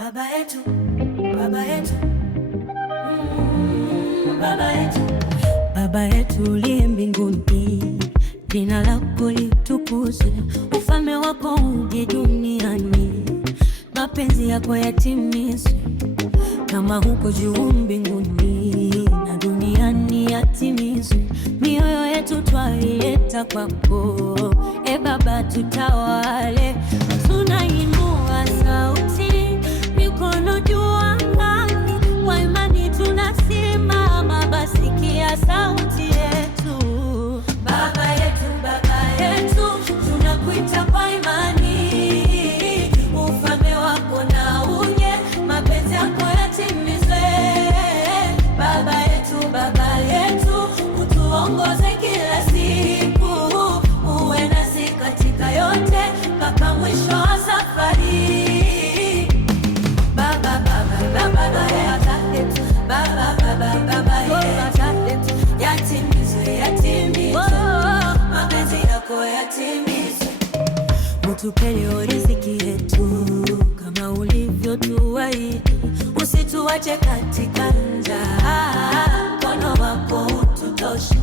Baba yetu, Baba yetu, Baba yetu, Baba yetu uliye mbinguni, jina lako litukuzwe, ufalme wako uje duniani, mapenzi yako yatimizwe kama huko juu mbinguni na duniani yatimizwe. Mioyo yetu twaileta kwako, e Baba tutawale, tunainua sauti, mikono juu angani, kwa imani tunasimama, basi sikia sauti yetu. Baba yetu, Baba yetu, tunakuita kwa imani, ufalme wako na uje, mapenzi yako yatimizwe. Baba yetu, Baba yetu, utuongoze kila siku, uwe nasi katika yote mpaka mwisho wa safari. Baba, Baba, Baba yetu, Baba, Baba, Baba yetu, yatimizwe, yatimizwe, mapenzi yako yatimizwe. Utupe leo riziki yetu kama ulivyotuahidi, usituache katika njaa, mkono wako ututoshe.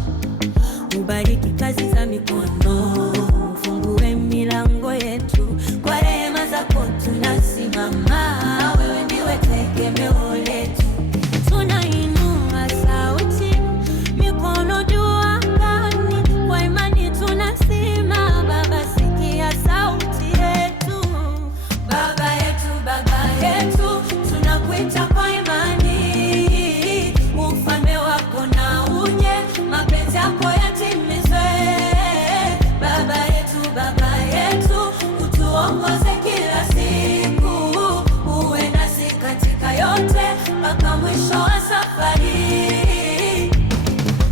Ubariki kazi za mikono, ufungue milango yetu, kwa rehema zako tunasimama, wewe ndiwe tegemeo letu. Tunainua sauti, mikono juu angani, kwa imani tunasimama, Baba sikia sauti yetu. Baba yetu, Baba yetu, tunakuita kwa imani, ufalme wako na uje, mapenzi yako yatimizwe. Baba yetu, Baba yetu, utuongoze kila siku, uwe nasi katika yote mpaka mwisho wa safari.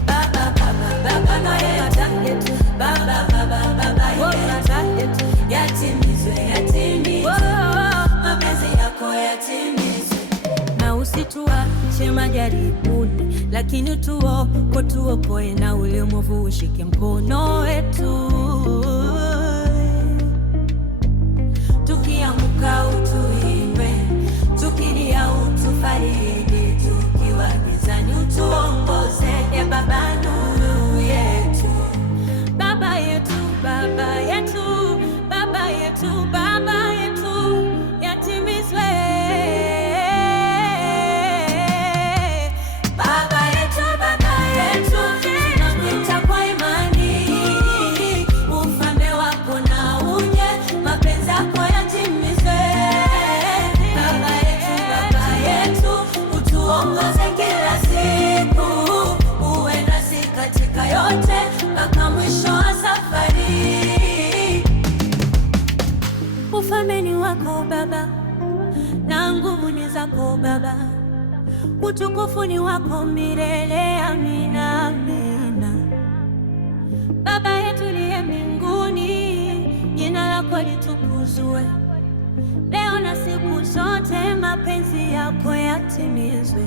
Baba, Baba, Baba yetu, Baba, Baba, Baba yetu, yatimizwe, yatimizwe, mapenzi yako yatimizwe. Na usituache majaribuni, lakini tuokoe na ule mwovu, ushike mkono wetu. Tukiamka utuimbe, tukilia utufariji, tukiwa gizani utuongoze, e Baba nuru yetu. Baba yetu, Baba yetu, Baba yetu, Baba yetu, yatimizwe. Baba yetu, Baba yetu, tunakuita kwa imani, ufalme wako na uje, mapenzi yako yatimizwe. Baba yetu, Baba yetu, utuongoze kila siku, uwe nasi katika yote mpaka mwisho wa safari. Ufalme ni wako Baba, na nguvu ni zako Baba, utukufu ni wako milele. Amina, amina. Baba yetu liye mbinguni, jina lako litukuzwe, leo na siku zote, mapenzi yako yatimizwe.